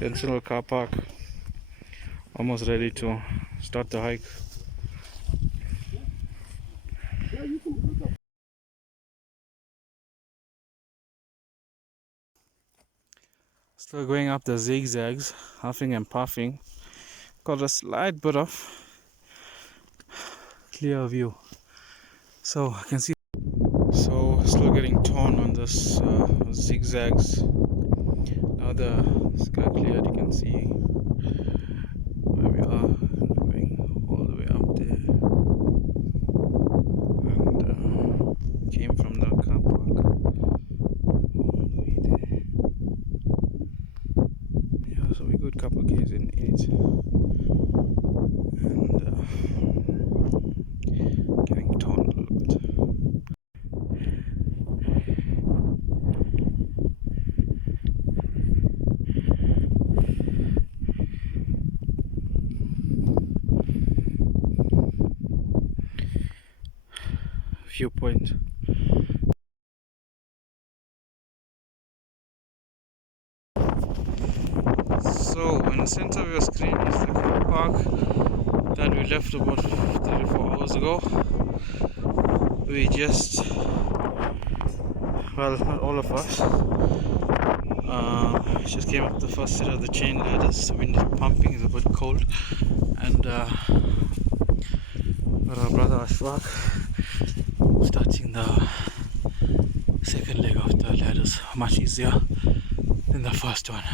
National car park, almost ready to start the hike. Still going up the zigzags, huffing and puffing. Got a slight bit of clear view, so I can see. So still getting torn on this zigzags. Now the sky cleared, you can see where we are, going all the way up there, and came from the car park all the way there. Yeah, so we got a couple of Ks in it, and getting torn a little bit. Viewpoint. So in the center of your screen is the car park that we left about 3 or 4 hours ago. We just, well, not all of us, just came up the first set of the chain ladders. The wind is pumping, it's a bit cold, and got our brother Ashfaq starting the second leg of the ladders, much easier than the first one.